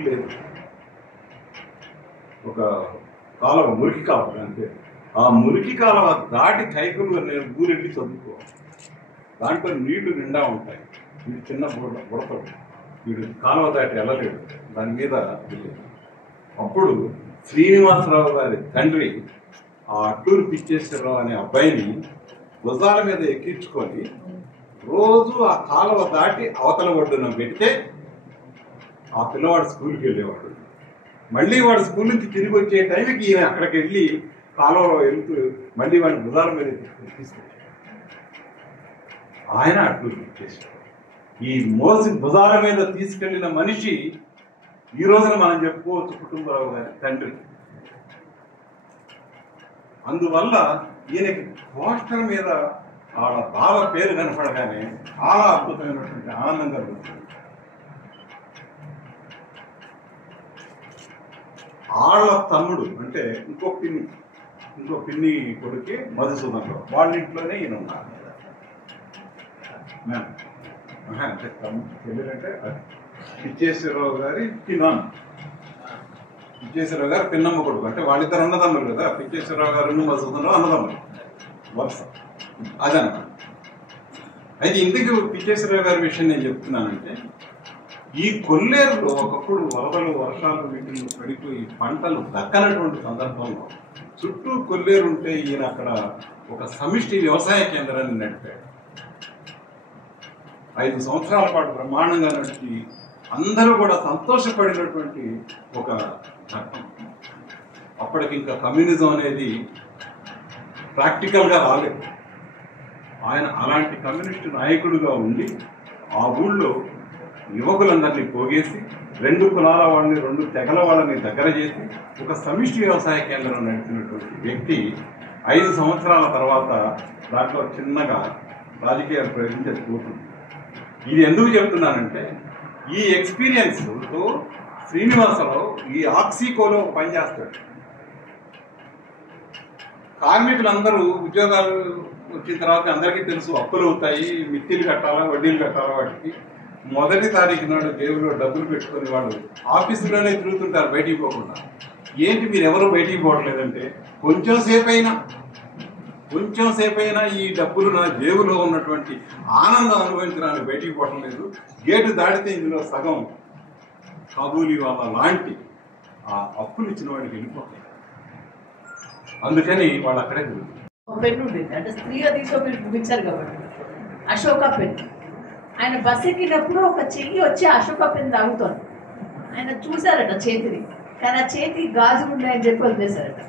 School లేదు, ఒక కాలువ, మురికి కాలువ అంతే. ఆ మురికి కాలువ దాటి కైకులు ఊరెళ్ళి చదువుకోవాలి. దాంట్లో నీళ్లు నిండా ఉంటాయి, వీడు చిన్న బుడతలు, వీడు కాలువ దాటి వెళ్ళలేడు, దాని మీద వెళ్ళేది. అప్పుడు శ్రీనివాసరావు గారి తండ్రి ఆ అట్టూరు పిచ్చేశ్వరరావు అనే అబ్బాయిని భుజాల మీద ఎక్కించుకొని రోజు ఆ కాలువ దాటి అవతల ఒడ్డున పెడితే ఆ పిల్లవాడు స్కూల్కి వెళ్ళేవాడు. మళ్ళీ వాడు స్కూల్ నుంచి తిరిగి వచ్చే టైంకి ఈయన అక్కడికి వెళ్ళి కాలువలో వెళ్తూ మళ్ళీ వాడిని భుజాల మీద తీసుకొచ్చాడు. ఆయన అట్టూరు పిచ్చేశ్వరరావు. ఈ మోసి భుజాల మీద తీసుకెళ్లిన మనిషి ఈ రోజున మనం చెప్పుకోవచ్చు కుటుంబరావు గారి తండ్రి. అందువల్ల ఈయనకి పోస్టర్ మీద వాళ్ళ బావ పేరు కనపడగానే చాలా అద్భుతమైనటువంటి ఆనందం కలుగుతుంది. వాళ్ళ తమ్ముడు అంటే ఇంకో పిన్ని కొడుకే మధుసూదన్ రావు, వాళ్ళ ఇంట్లోనే ఈయన ఉన్నారు. అంటే తెలియదంటే పిచ్చేశ్వరరావు గారి పిచ్చేశ్వరరావు గారు పిన్నమ్మ కొడుకు, అంటే వాళ్ళిద్దరు అన్నదమ్ములు కదా, పిచ్చేశ్వరరావు గారు మధుసూదన్ రావు అన్నదమ్ములు వరుస అదన్నమాట. అయితే ఇందుకు పిచ్చేశ్వరరావు గారి విషయం నేను చెప్తున్నానంటే, ఈ కొల్లేరులో ఒకప్పుడు వరదలు వర్షాలు వీటిని పడిపోయి పంటలు దక్కనటువంటి సందర్భంలో చుట్టూ కొల్లేరు ఉంటే ఈయన అక్కడ ఒక సమిష్టి వ్యవసాయ కేంద్రాన్ని నడిపాడు. 5 సంవత్సరాల పాటు బ్రహ్మాండంగా నడిచి అందరూ కూడా సంతోషపడినటువంటి ఒక ఘట్టం. అప్పటికి ఇంకా కమ్యూనిజం అనేది ప్రాక్టికల్గా రాలేదు. ఆయన అలాంటి కమ్యూనిస్టు నాయకుడిగా ఉండి ఆ ఊళ్ళో యువకులందరినీ పోగేసి 2 కులాల వాళ్ళని 2 తెగల వాళ్ళని దగ్గర చేసి ఒక సమిష్టి వ్యవసాయ కేంద్రం నడిపినటువంటి వ్యక్తి 5 సంవత్సరాల తర్వాత దాంట్లో చిన్నగా రాజకీయాలు ప్రవేశించకపోతుంది. ఇది ఎందుకు చెప్తున్నానంటే, ఈ ఎక్స్పీరియన్స్తో శ్రీనివాసరావు ఈ ఆక్సీకోలో పనిచేస్తాడు. కార్మికులందరూ ఉద్యోగాలు వచ్చిన తర్వాత అందరికీ తెలుసు అప్పులు అవుతాయి, మిత్తిలు కట్టాలా, వడ్డీలు కట్టాలా. వాటికి మొదటి తారీఖు నాడు జేబులో డబ్బులు పెట్టుకుని వాళ్ళు ఆఫీసులోనే తిరుగుతుంటారు బయటికి పోకుండా. ఏంటి మీరు ఎవరు బయటికి పోవట్లేదంటే, కొంచెం సేపైనా ఈ డబ్బులు నా జేబులో ఉన్నటువంటి ఆనందం అనుభవించడానికి బయటికి పోవటం లేదు. గేటు దాటితే ఇందులో సగం కాబూలీ వాళ్ళ లాంటి ఆ అప్పులు ఇచ్చిన వాడికి వెళ్ళిపోతాయి. అందుకని వాళ్ళు అక్కడే తిరుగుతారు. పెన్ను ఉండేది, అంటే స్త్రీగా తీసుకొని ముగించారు కాబట్టి అశోక పెన్ను. ఆయన బస్ ఎక్కినప్పుడు ఒక చెయ్యి వచ్చి అశోక పెన్ను తాగుతోంది. ఆయన చూశారట చేతిని, కానీ ఆ చేతి గాజులు ఉన్నాయని చెప్పి వదిలేశారట.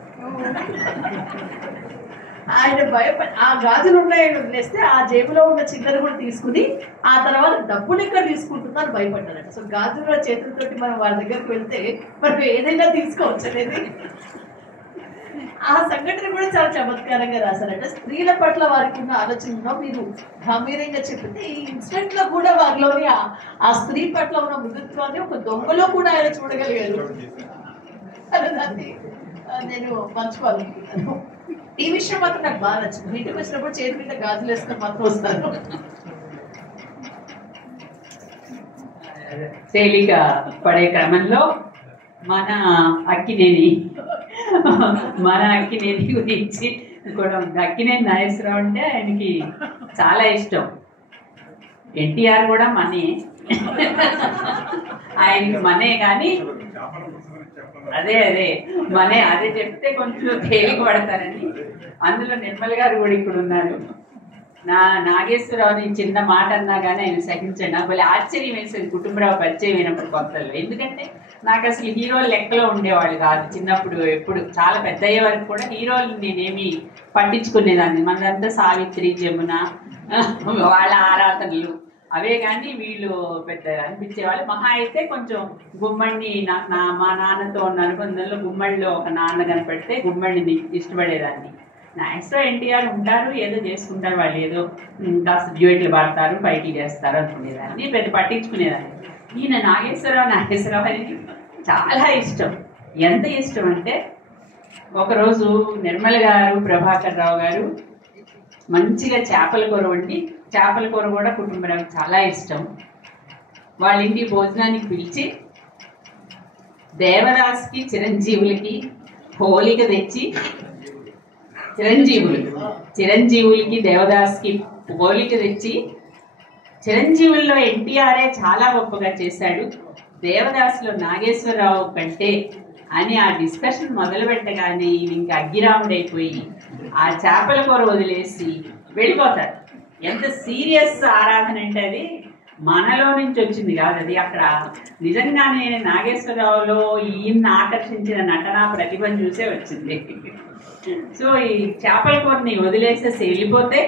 ఆయన భయపడి ఆ గాజులు ఉన్నాయని వదిలేస్తే ఆ జేబులో ఉన్న చిల్లర కూడా తీసుకుని ఆ తర్వాత డబ్బులు ఎక్కడ తీసుకుంటున్నారు భయపడ్డారట. సో గాజుల చేతులతోటి మనం వాళ్ళ దగ్గరికి వెళ్తే మనం ఏదైనా తీసుకోవచ్చు అనేది. ఆ సంఘటన కూడా చాలా చమత్కారంగా రాశారట. స్త్రీల పట్ల వారికి ఉన్న ఆలోచనలో మీరు గంభీరంగా చెప్తే, ఈ ఇన్సిడెంట్ లో కూడా వారిలోని ఆ స్త్రీ పట్ల ఉన్న మృదుత్వాన్ని ఒక దొంగలో కూడా ఆయన చూడగలిగారు. దాన్ని నేను పంచుకోవాలనుకుంటున్నాను. ఈ విషయం మాత్రం నాకు బాగా నచ్చింది. ఇంటికి వచ్చినప్పుడు చేతి మీద గాజులు వేసుకొని మాత్రం వస్తాను. తేలిక పడే క్రమంలో మన అక్కినేని గురించి కూడా ఉంది. అక్కినేని నాగేశ్వరరావు అంటే ఆయనకి చాలా ఇష్టం. ఎన్టీఆర్ కూడా మనే, ఆయనకి మనే, కానీ అదే మనే అదే చెప్తే కొంచెం తేలిక పడతారని. అందులో నిర్మల్ గారు కూడా ఇక్కడ ఉన్నారు. నాగేశ్వరరావుని చిన్న మాట అన్నా కానీ ఆయన సహించండి. నాకు మళ్ళీ ఆశ్చర్యం వేసేది కుటుంబరావు పరిచయం అయినప్పుడు కొత్తలో. ఎందుకంటే నాకు అసలు హీరోలు లెక్కలో ఉండేవాళ్ళు కాదు చిన్నప్పుడు. ఎప్పుడు చాలా పెద్ద అయ్యే వరకు కూడా హీరోలు నేనేమి పట్టించుకునేదాన్ని. మనదంతా సావిత్రి, జమున, వాళ్ళ ఆరాధనలు అవే, కానీ వీళ్ళు పెద్ద అనిపించేవాళ్ళు. మహా అయితే కొంచెం గుమ్మడిని మా నాన్నతో ఉన్న అనుబంధంలో గుమ్మడిలో ఒక నాన్న కనపడితే గుమ్మడిని ఇష్టపడేదాన్ని. నాగేశ్వరరావు, ఎన్టీఆర్ ఉంటారు, ఏదో చేసుకుంటారు, వాళ్ళు ఏదో కాస్త డ్యూయట్లు పాడతారు, ఫైట్లు చేస్తారు అనుకునేదాన్ని, పెద్ద పట్టించుకునేదాన్ని. ఈయన నాగేశ్వరరావు అనేది చాలా ఇష్టం. ఎంత ఇష్టం అంటే, ఒకరోజు నిర్మల్ గారు, ప్రభాకర్ రావు గారు మంచిగా చేపల కూర వండి, చేపల కూర కూడా కుటుంబరావుకి చాలా ఇష్టం, వాళ్ళ ఇంటికి భోజనానికి పిలిచి దేవదాస్కి చిరంజీవులకి పోలిక తెచ్చి చిరంజీవులకి దేవదాస్కి పోలిక తెచ్చి చిరంజీవుల్లో ఎన్టీఆర్ఏ చాలా గొప్పగా చేశాడు, దేవదాసులో నాగేశ్వరరావు కంటే అని ఆ డిస్కషన్ మొదలు పెట్టగానే ఇంకా అగ్గిరాముడైపోయి ఆ చేపల కూర వదిలేసి వెళ్ళిపోతాడు. ఎంత సీరియస్ ఆరాధన అంటే అది మనలో నుంచి వచ్చింది కాదు, అది అక్కడ నిజంగానే నాగేశ్వరరావులో ఈయన్ని ఆకర్షించిన నటనా ప్రతిభను చూసే వచ్చింది. సో ఈ చేపల కూరని వదిలేసేసి వెళ్ళిపోతే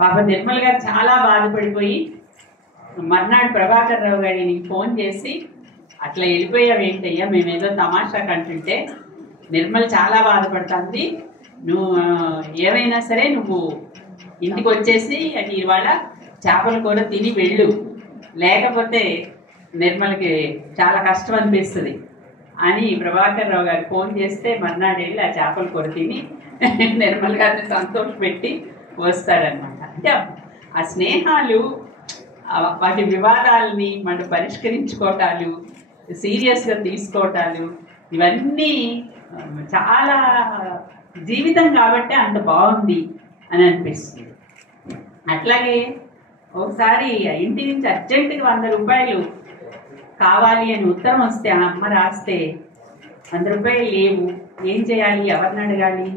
పాప నిర్మల్ గారు చాలా బాధపడిపోయి మర్నాడు ప్రభాకర్ రావు గారిని ఫోన్ చేసి, అట్లా వెళ్ళిపోయావు ఏంటయ్యా, మేమేదో తమాషా కంటుంటే నిర్మల్ చాలా బాధపడుతుంది, నువ్వు ఏమైనా సరే నువ్వు ఇంటికి వచ్చేసి అది ఇవాళ చేపల కూర తిని వెళ్ళు, లేకపోతే నిర్మల్కి చాలా కష్టం అనిపిస్తుంది అని ప్రభాకర్ రావు గారు ఫోన్ చేస్తే మర్నాడు వెళ్ళి ఆ చేపల కూర తిని నిర్మల్ గారిని సంతోషపెట్టి వస్తారనమాట. అంటే ఆ స్నేహాలు, వాటి వివాదాలని మనం పరిష్కరించుకోవటాలు, సీరియస్గా తీసుకోవటాలు, ఇవన్నీ చాలా జీవితం కాబట్టి అంత బాగుంది అని అనిపిస్తుంది. అట్లాగే ఒకసారి ఇంటి నుంచి అర్జెంటుగా 100 రూపాయలు కావాలి అని ఉత్తరం వస్తే ఆ అమ్మ రాస్తే 100 రూపాయలు లేవు, ఏం చేయాలి, ఎవరిని అడగాలి?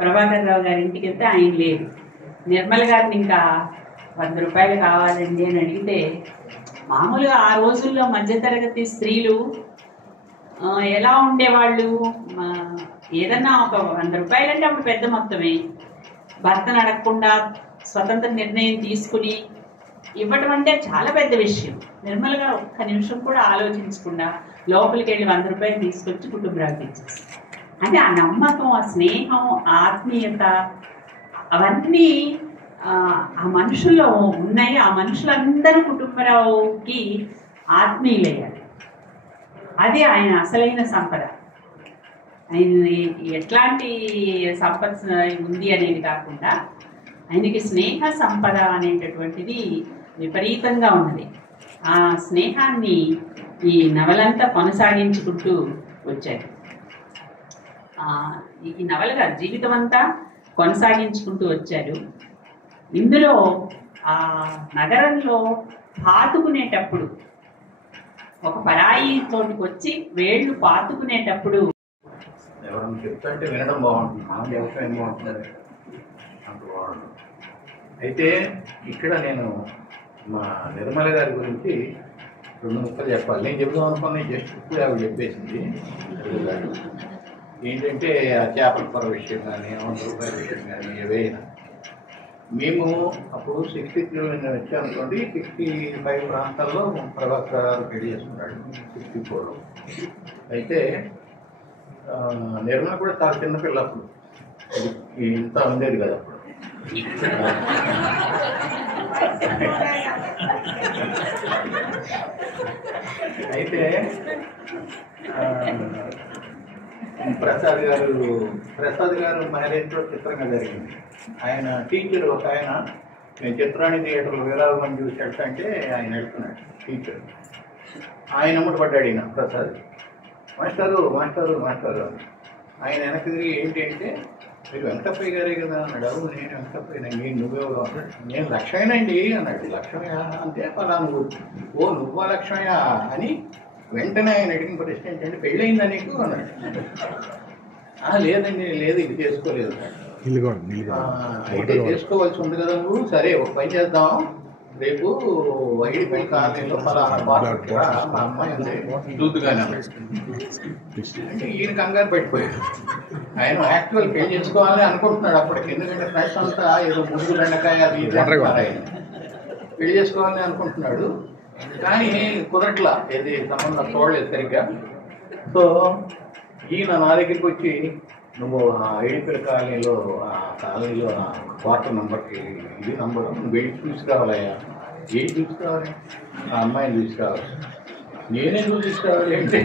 ప్రభాకర్ రావు గారి ఇంటికి వెళ్తే ఆయన లేరు. నిర్మల్ గారిని ఇంకా 100 రూపాయలు కావాలండి అని అడిగితే, మామూలుగా ఆ రోజుల్లో మధ్యతరగతి స్త్రీలు ఎలా ఉండేవాళ్ళు, ఏదన్నా ఒక 100 రూపాయలు అంటే అప్పుడు పెద్ద మొత్తమే, భర్తను అడగకుండా స్వతంత్ర నిర్ణయం తీసుకుని ఇవ్వటం అంటే చాలా పెద్ద విషయం. నిర్మల్గా ఒక్క నిమిషం కూడా ఆలోచించకుండా లోపలికి వెళ్ళి 100 రూపాయలు తీసుకొచ్చి కుటుంబరావుకి ఇచ్చేసి, అంటే ఆ నమ్మకం, ఆ స్నేహం, ఆ ఆత్మీయత అవన్నీ ఆ మనుషుల్లో ఉన్నాయి. ఆ మనుషులందరూ కుటుంబరావుకి ఆత్మీయులయ్యారు. అది ఆయన అసలైన సంపద. ఆయన ఎట్లాంటి సంపద ఉంది అనేది కాకుండా ఆయనకి స్నేహ సంపద అనేటటువంటిది విపరీతంగా ఉన్నది. ఆ స్నేహాన్ని ఈ నవలంతా కొనసాగించుకుంటూ వచ్చారు. ఈ నవలగా జీవితం అంతా కొనసాగించుకుంటూ వచ్చారు. ఇందులో ఆ నగరంలో పాతుకునేటప్పుడు, ఒక పరాయి తోటికి వచ్చి వేళ్ళు పాతుకునేటప్పుడు ఎవరైనా చెప్తుంటే వినడం బాగుంటుంది, మనం చెప్పడం ఏం బాగుంటుంది, అంత బాగుంటుంది. అయితే ఇక్కడ నేను మా నిర్మల గారి గురించి 2 ముక్కలు చెప్పాలి. నేను చెప్దాం అనుకున్న జస్ట్ ఇప్పుడు అవి చెప్పేసింది. ఏంటంటే ఆ చేపల కూర విషయం కానీ, 100 రూపాయల విషయం కానీ, ఏవైనా మేము అప్పుడు 63 వచ్చామనుకోండి, 65 ప్రాంతాల్లో ప్రభాకర్ గారు రెడీ చేసుకున్నాడు 64లో. అయితే నిర్మల కూడా చాలా చిన్నపిల్ల అప్పుడు, ఇంత ఉండేది కదా అప్పుడు. అయితే ప్రసాద్ గారు మ్యారేజ్లో చిత్రంగా జరిగింది. ఆయన టీచర్, ఒక ఆయన నేను చిత్రాన్ని థియేటర్లో వేలాది మంది చూసి అంటే ఆయన వెళ్తున్నాడు టీచర్. ఆయన అమ్మటి పడ్డాడు ఈయన ప్రసాద్, మాస్టారు మాస్టారు మాస్టారు అని. ఆయన వెనక్కి తిరిగి ఏంటి అంటే, మీరు వెంకటప్పయ్య గారే కదా అన్నాడు. అవును నేను వెంకటప్పయ్య, నేను నువ్వెవరు అన్నాడు. నేను లక్ష్మయ్యనండి అన్నాడు. లక్ష్మయ్య అంటే పలా నువ్వు, ఓ నువ్వా లక్ష్మయ్య అని వెంటనే ఆయన అడిగిన ప్రశ్న ఏంటంటే, పెళ్ళయిందా నీకు అన్నాడు. లేదండి, లేదు ఇది చేసుకోలేదు అన్నాడు. అయితే చేసుకోవాల్సి ఉంది కదా నువ్వు, సరే ఒక పని చేద్దాం, రేపు వైడిపల్లి కాలనీలో పలానా మా అమ్మాయి ఉంది చూద్దుగానే అంటే ఈయన కంగారు పెట్టిపోయాడు. ఆయన యాక్చువల్ పెళ్లి చేసుకోవాలని అనుకుంటున్నాడు అప్పటికి, ఎందుకంటే ఫ్రెష్ అంతా ఏదో ముందు బెండకాయ అది ఆయన పెళ్లి చేసుకోవాలని అనుకుంటున్నాడు. కానీ కుదరట్లా, ఏది సంబంధం చూడలేదు సరిగ్గా. సో ఈయన నా దగ్గరికి వచ్చి, నువ్వు ఆ ఏడిపల్లి కాలనీలో క్వార్టర్ నెంబర్కి ఇది నంబరు, నువ్వు వెళ్ళి చూసుకురావాలయ్యా. ఏం చూసుకురావాలి? ఆ అమ్మాయిని చూసుకురావాలి. నేనెందుకు తీసుకురావాలి అంటే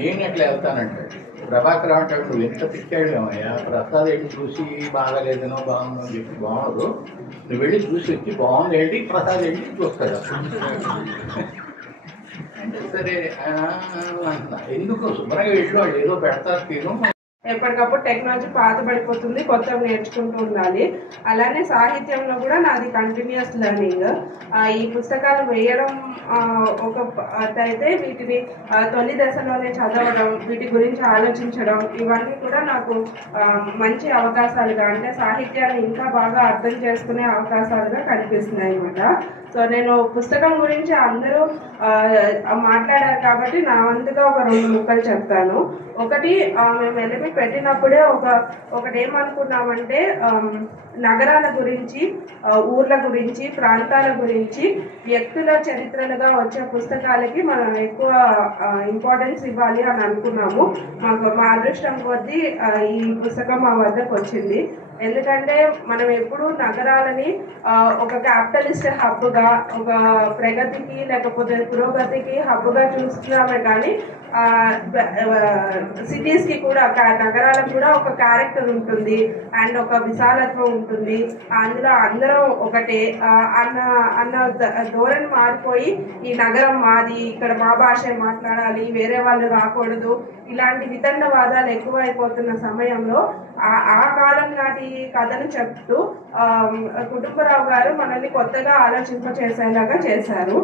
నేను ఎట్లా వెళ్తానంటాడు. ప్రభాకర్ అంటాడు, నువ్వు ఎంత పిచ్చాడు అమ్మయ్యా, ప్రసాద్ ఏంటి చూసి బాగాలేదనో బాగుందో అని చెప్పి బాగుండదు, నువ్వు వెళ్ళి చూసి వచ్చి బాగుంది ఏంటి ప్రసాద్ ఏంటి చూస్తాడు సరే ఎందుకు శుభ్రంగా ఇళ్ళు వాళ్ళు ఏదో పెడతారు తిను. ఎప్పటికప్పుడు టెక్నాలజీ పాతబడిపోతుంది, కొత్తగా నేర్చుకుంటూ ఉండాలి. అలానే సాహిత్యంలో కూడా నాది కంటిన్యూస్ లెర్నింగ్. ఈ పుస్తకాలు వేయడం ఒక అయితే వీటిని తొలి దశలోనే చదవడం, వీటి గురించి ఆలోచించడం, ఇవన్నీ కూడా నాకు మంచి అవకాశాలుగా, అంటే సాహిత్యాన్ని ఇంకా బాగా అర్థం చేసుకునే అవకాశాలుగా కనిపిస్తున్నాయి అన్నమాట. సో నేను పుస్తకం గురించి అందరూ మాట్లాడారు కాబట్టి నా వంతుగా ఒక 2 ముక్కలు చెప్తాను. ఒకటి, మేము ఎలిమి పెట్టినప్పుడే ఒకటి ఏమనుకున్నామంటే నగరాల గురించి, ఊర్ల గురించి, ప్రాంతాల గురించి, వ్యక్తుల చరిత్రలుగా వచ్చే పుస్తకాలకి మనం ఎక్కువ ఇంపార్టెన్స్ ఇవ్వాలి అని అనుకున్నాము. మా అదృష్టం కొద్దీ ఈ పుస్తకం మా వద్దకు వచ్చింది. ఎందుకంటే మనం ఎప్పుడు నగరాలని ఒక క్యాపిటలిస్ట్ హబ్గా, ఒక ప్రగతికి లేకపోతే పురోగతికి హబ్గా చూస్తున్నామే కానీ సిటీస్కి కూడా, నగరాలకు కూడా ఒక క్యారెక్టర్ ఉంటుంది అండ్ ఒక విశాలత్వం ఉంటుంది. అందులో అందరం ఒకటే అన్న ధోరణి మారిపోయి ఈ నగరం మాది, ఇక్కడ మా భాష మాట్లాడాలి, వేరే వాళ్ళు రాకూడదు, ఇలాంటి వితండవాదాలు ఎక్కువైపోతున్న సమయంలో ఆ కాలం నాటి కథను చెప్తూ కుటుంబరావు గారు మనల్ని కొత్తగా ఆలోచింపచేసేలాగా చేశారు.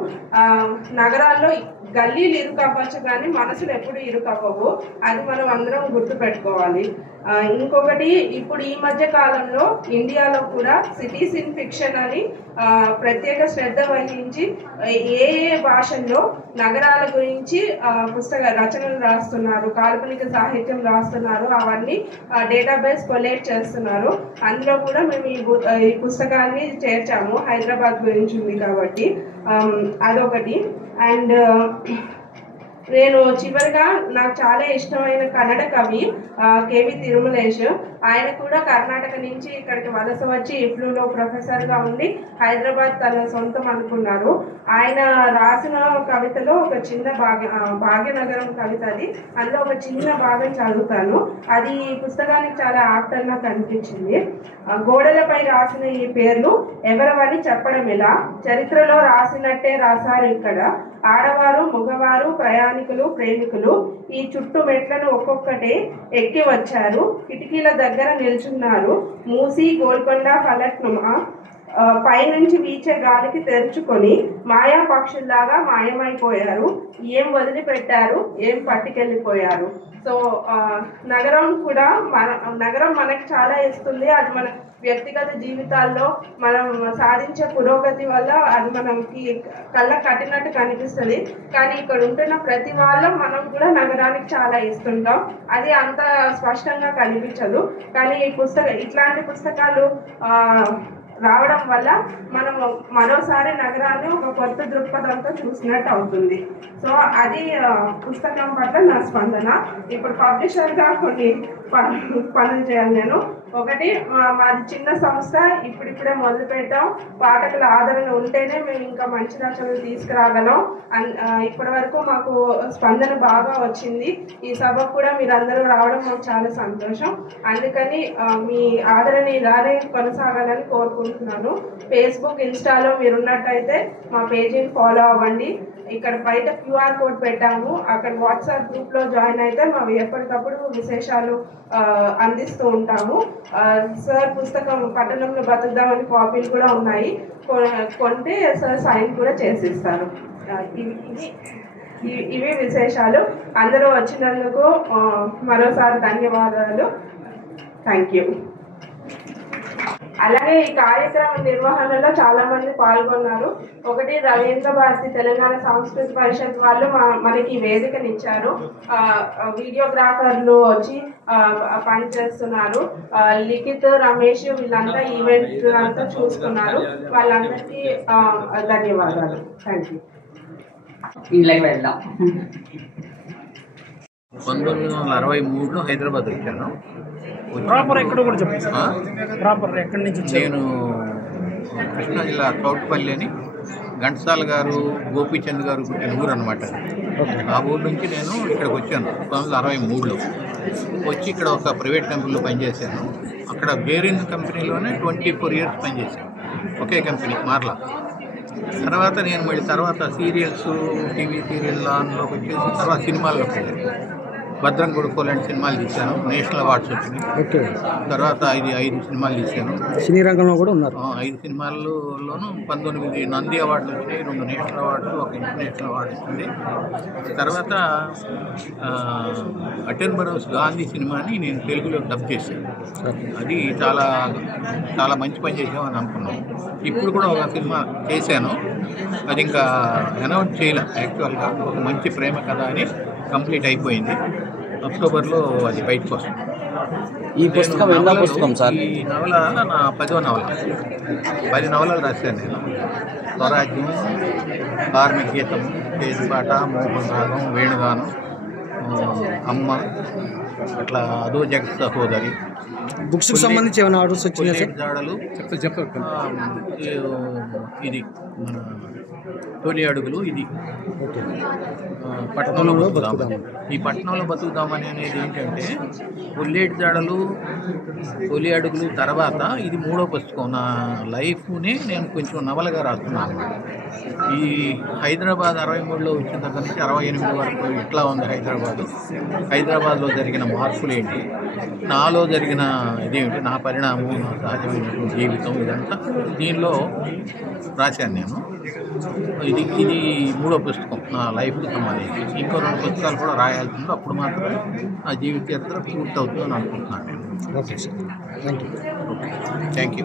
నగరాల్లో గల్లీలు ఇరుకవ్వచ్చు కానీ మనసులు ఎప్పుడు ఇరుకవ్వవు, అది మనం అందరం గుర్తుపెట్టుకోవాలి. ఇంకొకటి, ఇప్పుడు ఈ మధ్య కాలంలో ఇండియాలో కూడా సిటీస్ ఇన్ ఫిక్షన్ అని ప్రత్యేక శ్రద్ధ వహించి ఏ భాషల్లో నగరాల గురించి రచనలు రాస్తున్నారు, కాల్పనిక సాహిత్యం రాస్తున్నారు, అవన్నీ డేటాబేస్ కొలేట్ చేస్తున్నారు. అందులో కూడా మేము ఈ పుస్తకాన్ని చేర్చాము, హైదరాబాద్ గురించి ఉంది కాబట్టి. అదొకటి. అండ్ నేను చివరిగా నాకు చాలా ఇష్టమైన కన్నడ కవి కేవి తిరుమలేష్. ఆయన కూడా కర్ణాటక నుంచి ఇక్కడికి వలస వచ్చి ఇఫ్లూలో ప్రొఫెసర్గా ఉండి హైదరాబాద్ తన సొంతం అనుకున్నారు. ఆయన రాసిన కవితలో ఒక చిన్న భాగ్యనగరం కవిత, అది అందులో ఒక చిన్న భాగం చదువుతాను. అది ఈ పుస్తకానికి చాలా ఆప్టర్గా కనిపించింది. గోడలపై రాసిన ఈ పేర్లు ఎవరవని చెప్పడం ఎలా, చరిత్రలో రాసినట్టే రాశారు ఇక్కడ. ఆడవారు, మగవారు, ప్రయాణికులు, ప్రేమికులు ఈ చుట్టూ మెట్లను ఒక్కొక్కటే ఎక్కి వచ్చారు. కిటికీల దగ్గర నిల్చున్నారు. మూసి, గోల్కొండ, ఫలక్నుమా పైనుంచి వీచే గాలికి తెరుచుకొని మాయా పక్షుల్లాగా మాయమైపోయారు. ఏం వదిలిపెట్టారు, ఏం పట్టుకెళ్ళిపోయారు. సో నగరం కూడా నగరం మనకి చాలా ఇస్తుంది. అది మన వ్యక్తిగత జీవితాల్లో మనం సాధించే పురోగతి వల్ల అది మనకి కళ్ళ కట్టినట్టు కనిపిస్తుంది. కానీ ఇక్కడ ఉంటున్న ప్రతి వాళ్ళం మనం కూడా నగరానికి చాలా ఇస్తుంటాం. అది అంత స్పష్టంగా కనిపించదు. కానీ ఇట్లాంటి పుస్తకాలు రావడం వల్ల మనం మరోసారి నగరాన్ని ఒక కొత్త దృక్పథంతో చూసినట్టు అవుతుంది. సో అది పుస్తకం పట్ల నా స్పందన. ఇప్పుడు పబ్లిషర్గా కొన్ని పనులు చేయాలి నేను. ఒకటి, మాది చిన్న సంస్థ, ఇప్పుడిప్పుడే మొదలు పెట్టాం. పాఠకుల ఆదరణ ఉంటేనే మేము ఇంకా మంచి రచనలు తీసుకురాగలం. ఇప్పటి వరకు మాకు స్పందన బాగా వచ్చింది. ఈ సభకు కూడా మీరందరూ రావడం మాకు చాలా సంతోషం. అందుకని మీ ఆదరణ ఇలానే కొనసాగాలని కోరుకుంటున్నాను. ఫేస్బుక్, ఇన్స్టాలో మీరున్నట్టయితే మా పేజీని ఫాలో అవ్వండి. ఇక్కడ బయట QR కోడ్ పెట్టాము, అక్కడ వాట్సాప్ గ్రూప్లో జాయిన్ అయితే మేము ఎప్పటికప్పుడు విశేషాలు అందిస్తూ ఉంటాము. సార్ పుస్తకం పట్టణంలో బతుకుదామని కాపీలు కూడా ఉన్నాయి, కొంటే సార్ సైన్ కూడా చేసిస్తారు. ఇవి విశేషాలు. అందరూ వచ్చినందుకు మరోసారి ధన్యవాదాలు. Thank you. అలాగే ఈ కార్యక్రమం నిర్వహణలో చాలా మంది పాల్గొన్నారు. ఒకటి, రవీంద్ర భారతి తెలంగాణ సంస్కృతి పరిషత్ వాళ్ళు మనకి వేదికనిచ్చారు. వీడియోగ్రాఫర్లు వచ్చి పనిచేస్తున్నారు. లిఖిత్, రమేష్ వీళ్ళంతా ఈవెంట్ అంతా చూస్తున్నారు. వాళ్ళందరికీ ధన్యవాదాలు. Thank you. ఇంట్లోకి వెళ్దాం. 1963లో హైదరాబాద్ వచ్చాను. ప్రాపర్ ఎక్కడ కూడా చెప్పండి. ప్రాపర్ ఎక్కడి నుంచి? నేను కృష్ణా జిల్లా కౌటుపల్లి అని, ఘంటసాల గారు, గోపీచంద్ గారు పుట్టిన ఊరు అనమాట. ఆ ఊరు నుంచి నేను ఇక్కడికి వచ్చాను 1963లో. వచ్చి ఇక్కడ ఒక ప్రైవేట్ కంపెనీలో పనిచేశాను. అక్కడ బేరింగ్ కంపెనీలోనే 24 years పనిచేశాను, ఒకే కంపెనీ మార్లా. తర్వాత నేను మళ్ళీ తర్వాత సీరియల్స్ టీవీ సీరియల్ దానిలోకి వచ్చేసి తర్వాత సినిమాల్లోకి వెళ్ళాను. భద్రం కొడుకు లాంటి సినిమాలు తీశాను, నేషనల్ అవార్డ్స్ వచ్చినాయి. ఓకే. తర్వాత 5 సినిమాలు తీశాను. సినీ రంగంలో కూడా ఉన్నారు. 5 సినిమాల్లోనూ 19 నంది అవార్డులు వచ్చినాయి, 2 నేషనల్ అవార్డ్స్, 1 ఇంటర్నేషనల్ అవార్డు వచ్చింది. తర్వాత అటెన్బరోస్ గాంధీ సినిమాని నేను తెలుగులో డబ్ చేశాను. అది చాలా చాలా మంచి పని చేసామని అనుకున్నాను. ఇప్పుడు కూడా ఒక సినిమా చేశాను, అది ఇంకా అనౌన్స్ చేయలే. యాక్చువల్గా ఒక మంచి ప్రేమ కథ అని కంప్లీట్ అయిపోయింది. అక్టోబర్లో అది బయటకు వస్తుంది. ఈ పుస్తకం ఎన్నో పుస్తకం సార్? ఈ నవల నా 10వ నవల. 10 నవలలు రాశాను నేను. స్వరాజ్యం, కార్మిక గీతం, తేజపాట, మోహన్ రాగం, వేణుగానం, అమ్మ, అట్లా అదో జగత్ సహోదరి. బుక్స్కి సంబంధించి ఏమైనా ఆర్డర్స్ వచ్చినాయి సార్? జాడలు ఇది మన తొలి అడుగులు, ఇది పట్టణంలో బతుకుదాం. ఈ పట్టణంలో బతుకుదామని అనేది ఏంటంటే కొల్లేటి జాడలు, తొలి అడుగులు తర్వాత ఇది 3వ పుస్తకం. నా లైఫ్ని నేను కొంచెం నవలగా రాస్తున్నాను అన్నమాట. ఈ హైదరాబాద్ 63లో వచ్చిన దగ్గర నుంచి 68 వరకు ఎట్లా ఉంది హైదరాబాద్లో జరిగిన మార్పులు ఏంటి, నాలో జరిగిన ఇదేమిటి, నా పరిణామం, నా సహజమైనటువంటి జీవితం, ఇదంతా దీనిలో రాశాను నేను. ఇది 3వ పుస్తకం నా లైఫ్కి సంబంధించి. ఇంకో 2 పుస్తకాలు కూడా రాయాల్సింది, అప్పుడు మాత్రమే నా జీవిత చరిత్ర పూర్తి అవుతుందని అనుకుంటున్నాను నేను. Okay sir, thank you. Thank you.